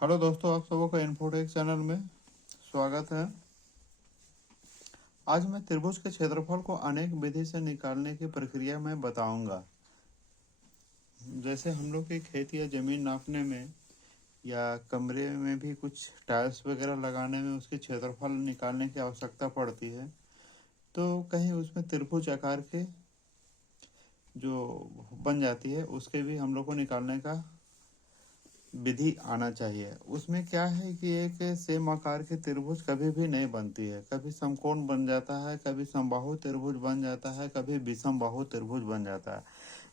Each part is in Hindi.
हेलो दोस्तों, आप सबों का इन्फोटेक चैनल में स्वागत है। आज मैं त्रिभुज के क्षेत्रफल को अनेक विधि से निकालने की प्रक्रिया में बताऊंगा। जैसे हम लोग की खेत या ज़मीन नापने में या कमरे में भी कुछ टाइल्स वगैरह लगाने में उसके क्षेत्रफल निकालने की आवश्यकता पड़ती है, तो कहीं उसमें त्रिभुज आकार के जो बन जाती है उसके भी हम लोग को निकालने का विधि आना चाहिए। उसमें क्या है कि एक सेम आकार की त्रिभुज कभी भी नहीं बनती है। कभी समकोण बन जाता है, कभी समबाहु त्रिभुज बन जाता है, कभी विषमबाहु त्रिभुज बन जाता है।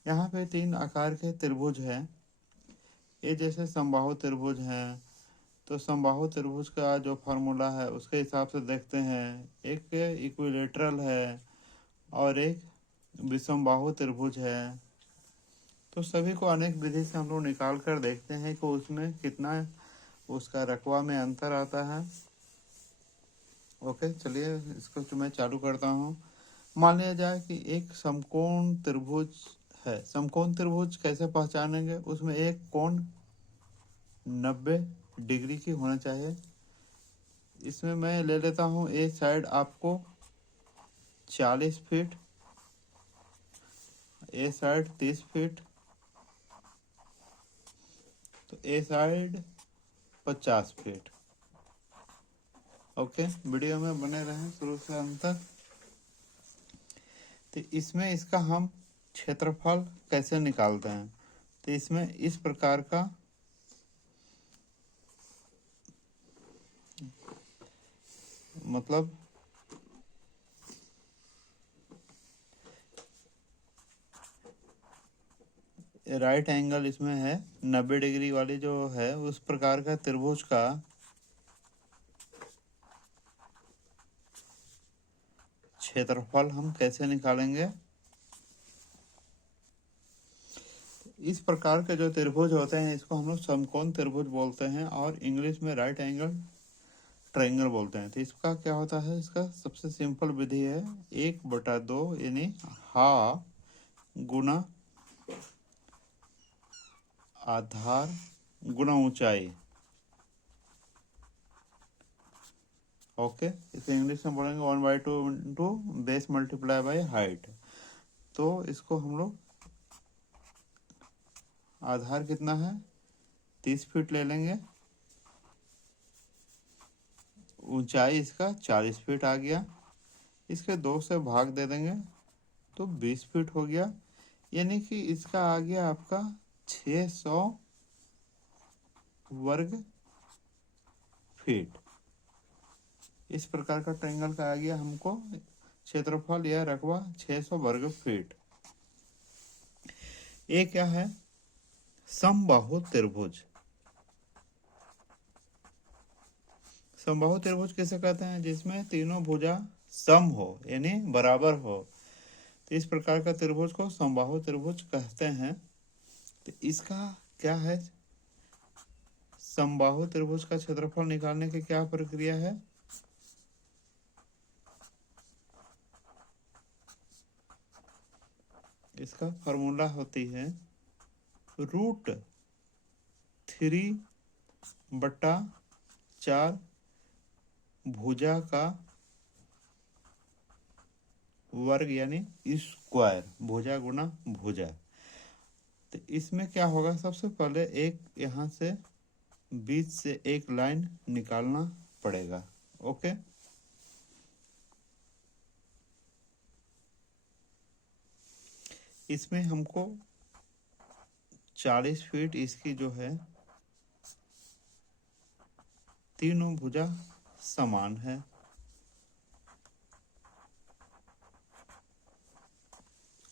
यहाँ पे 3 आकार के त्रिभुज हैं। ये जैसे समबाहु त्रिभुज हैं, तो समबाहु त्रिभुज का जो फार्मूला है उसके हिसाब से देखते हैं। एक इक्विलेटरल है और एक विषमबाहु त्रिभुज है। तो सभी को अनेक विधि से हम लोग निकाल कर देखते हैं कि उसमें कितना उसका रकबा में अंतर आता है। ओके, चलिए इसको तो मैं चालू करता हूँ। मान लिया जाए कि एक समकोण त्रिभुज है। समकोण त्रिभुज कैसे पहचानेंगे? उसमें एक कोण 90 डिग्री की होना चाहिए। इसमें मैं ले लेता हूँ एक साइड आपको 40 फीट, ए साइड 30 फीट, तो ए साइड 50 फीट। ओके, वीडियो में बने रहें शुरू से अंत तक। तो इसमें इसका हम क्षेत्रफल कैसे निकालते हैं? तो इसमें इस प्रकार का मतलब राइट एंगल इसमें है 90 डिग्री वाली जो है, उस प्रकार का त्रिभुज का क्षेत्रफल हम कैसे निकालेंगे? इस प्रकार के जो त्रिभुज होते हैं इसको हम लोग समकोण त्रिभुज बोलते हैं और इंग्लिश में राइट एंगल ट्रायंगल बोलते हैं। तो इसका क्या होता है? इसका सबसे सिंपल विधि है 1/2 यानी हाफ गुना आधार गुना ऊंचाई। ओके, इसे इंग्लिश में बोलेंगे 1/2 into base multiply by height. तो इसको हम लोग आधार कितना है 30 फीट ले लेंगे, ऊंचाई इसका 40 फीट आ गया, इसके 2 से भाग दे देंगे तो 20 फीट हो गया। यानी कि इसका आ गया आपका 600 वर्ग फीट। इस प्रकार का ट्रायंगल का आ गया हमको क्षेत्रफल या रकबा 600 वर्ग फीट। ये क्या है? समबाहु त्रिभुज। समबाहु त्रिभुज किसे कहते हैं? जिसमें तीनों भुजा सम हो यानी बराबर हो, तो इस प्रकार का त्रिभुज को समबाहु त्रिभुज कहते हैं। तो इसका क्या है? समबाहु त्रिभुज का क्षेत्रफल निकालने की क्या प्रक्रिया है? इसका फॉर्मूला होती है √3/4 भुजा का वर्ग यानी स्क्वायर, भुजा गुना भुजा। तो इसमें क्या होगा? सबसे पहले एक यहाँ से बीच से एक लाइन निकालना पड़ेगा। ओके, इसमें हमको 40 फीट इसकी जो है तीनों भुजा समान है।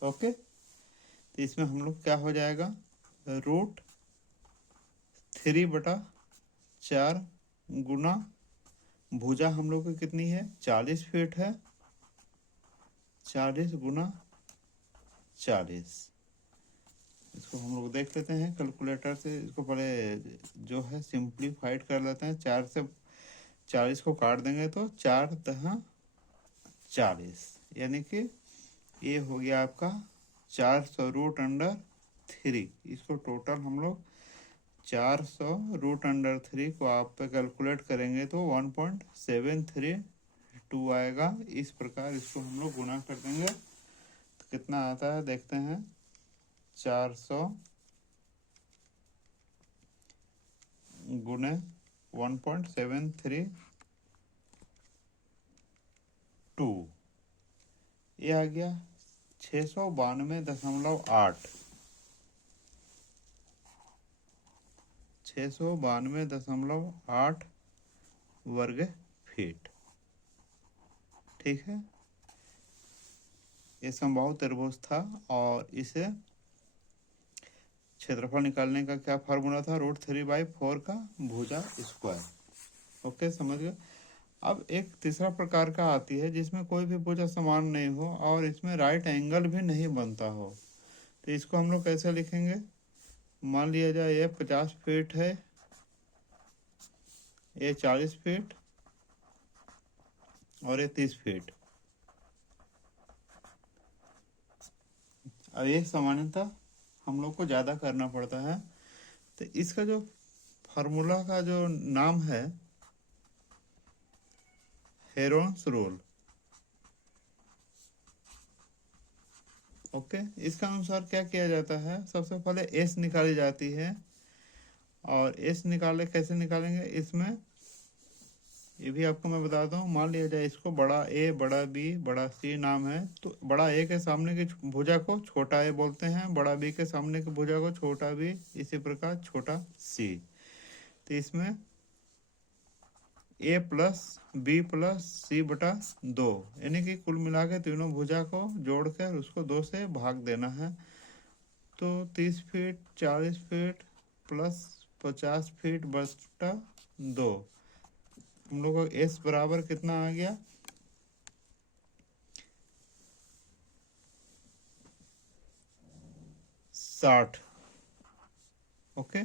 ओके, तो इसमें हम लोग क्या हो जाएगा? √3/4 गुना भुजा हम लोग की कितनी है? 40 फीट है, 40 गुना 40। इसको हम लोग देख लेते हैं कैलकुलेटर से। इसको पहले जो है सिंप्लीफाइड कर लेते हैं। 4 से 40 को काट देंगे तो 4×40, यानी कि ये हो गया आपका 400√3। इसको टोटल हम लोग 400√√3 को आप पे कैलकुलेट करेंगे तो 1.732 आएगा। इस प्रकार इसको हम लोग गुना कर देंगे तो कितना आता है देखते हैं। 400 गुने 1.732, ये आ गया 692.8 692.8 वर्ग फीट। ठीक है, ये समबाहु त्रिभुज था और इसे क्षेत्रफल निकालने का क्या फार्मूला था, √3/4 का भुजा स्क्वायर। ओके, समझ गए। अब एक तीसरा प्रकार का आती है जिसमें कोई भी भुजा समान नहीं हो और इसमें राइट एंगल भी नहीं बनता हो। तो इसको हम लोग कैसे लिखेंगे, मान लिया जाए ये 50 फीट है, ये 40 फीट और ये 30 फीट। अब एक सामान्यतः हम लोग को ज़्यादा करना पड़ता है, तो इसका जो फार्मूला का जो नाम है हेरोन्स रूल। ओके, इसका अनुसार क्या किया जाता है, सबसे पहले एस निकाली जाती है। और एस निकाले कैसे निकालेंगे, इसमें ये भी आपको मैं बता दूं, मान लिया जाए इसको बड़ा ए बड़ा बी बड़ा सी नाम है, तो बड़ा ए के सामने की भुजा को छोटा ए बोलते हैं, बड़ा बी के सामने की भुजा को छोटा बी, इसी प्रकार छोटा सी। तो इसमें ए प्लस बी प्लस सी बटा 2, यानी कि कुल मिला के तीनों भुजा को जोड़कर उसको 2 से भाग देना है। तो 30 फीट 40 फीट प्लस 50 फीट बटा 2, हम लोग को एस बराबर कितना आ गया, 60। ओके,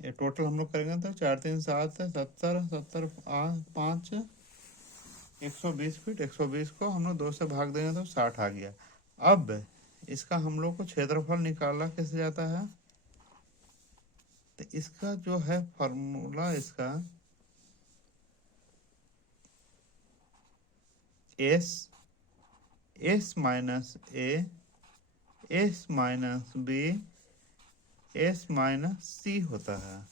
ये टोटल हम लोग करेंगे तो 4 3 7 70 70 5 120 फीट, 120 को हम लोग 2 से भाग देंगे तो 60 आ गया। अब इसका हम लोग को क्षेत्रफल निकालना कैसे जाता है, तो इसका जो है फॉर्मूला, इसका s minus a s minus b s minus c होता है।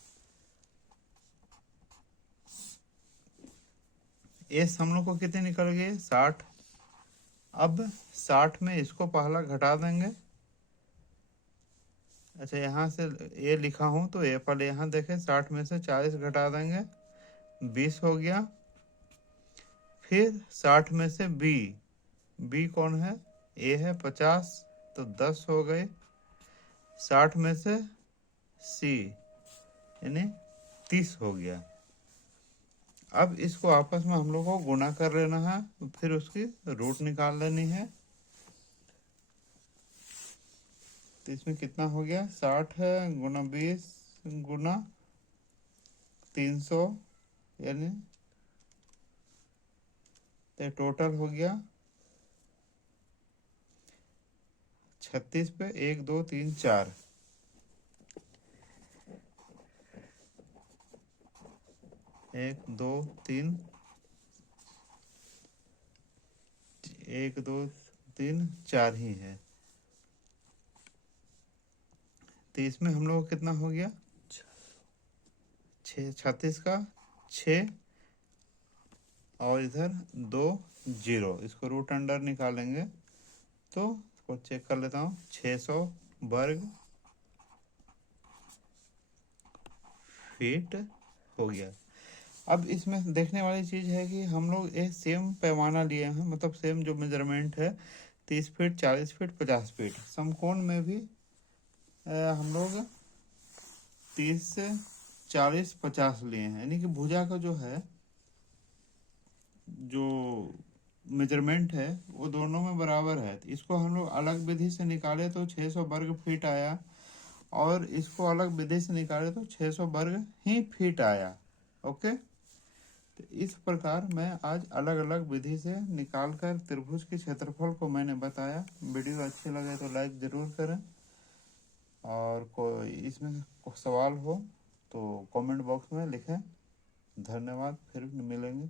एस हम लोग को कितने निकल गए, 60। अब 60 में इसको पहला घटा देंगे। अच्छा, यहाँ से ए लिखा हूँ तो ए पहले यहाँ देखें, 60 में से 40 घटा देंगे, 20 हो गया। फिर 60 में से बी कौन है, ए है, 50 तो 10 हो गए। 60 में से सी यानी 30 हो गया। अब इसको आपस में हम लोग को गुना कर लेना है, फिर उसकी रूट निकाल लेनी है। तो इसमें कितना हो गया, 60 गुना 20 गुना 300, यानी तो टोटल हो गया 36 पे 1 2 3 4, 1 2 3 1 2 3 4 ही है। तो इसमें हम लोग कितना हो गया, 36 का 6 और इधर 2 0, इसको रूट अंडर निकालेंगे तो इसको चेक कर लेता हूँ, 600 वर्ग फीट हो गया। अब इसमें देखने वाली चीज़ है कि हम लोग एक सेम पैमाना लिए हैं, मतलब सेम जो मेजरमेंट है 30 फीट 40 फीट 50 फीट। समकोण में भी हम लोग 30 40 50 लिए हैं, यानी कि भुजा का जो है जो मेजरमेंट है वो दोनों में बराबर है। तो इसको हम लोग अलग विधि से निकाले तो 600 वर्ग फीट आया, और इसको अलग विधि से निकाले तो 600 वर्ग ही फीट आया। ओके, तो इस प्रकार मैं आज अलग अलग विधि से निकालकर त्रिभुज के क्षेत्रफल को मैंने बताया। वीडियो अच्छे लगे तो लाइक ज़रूर करें। और कोई इसमें सवाल हो तो कमेंट बॉक्स में लिखें। धन्यवाद, फिर मिलेंगे।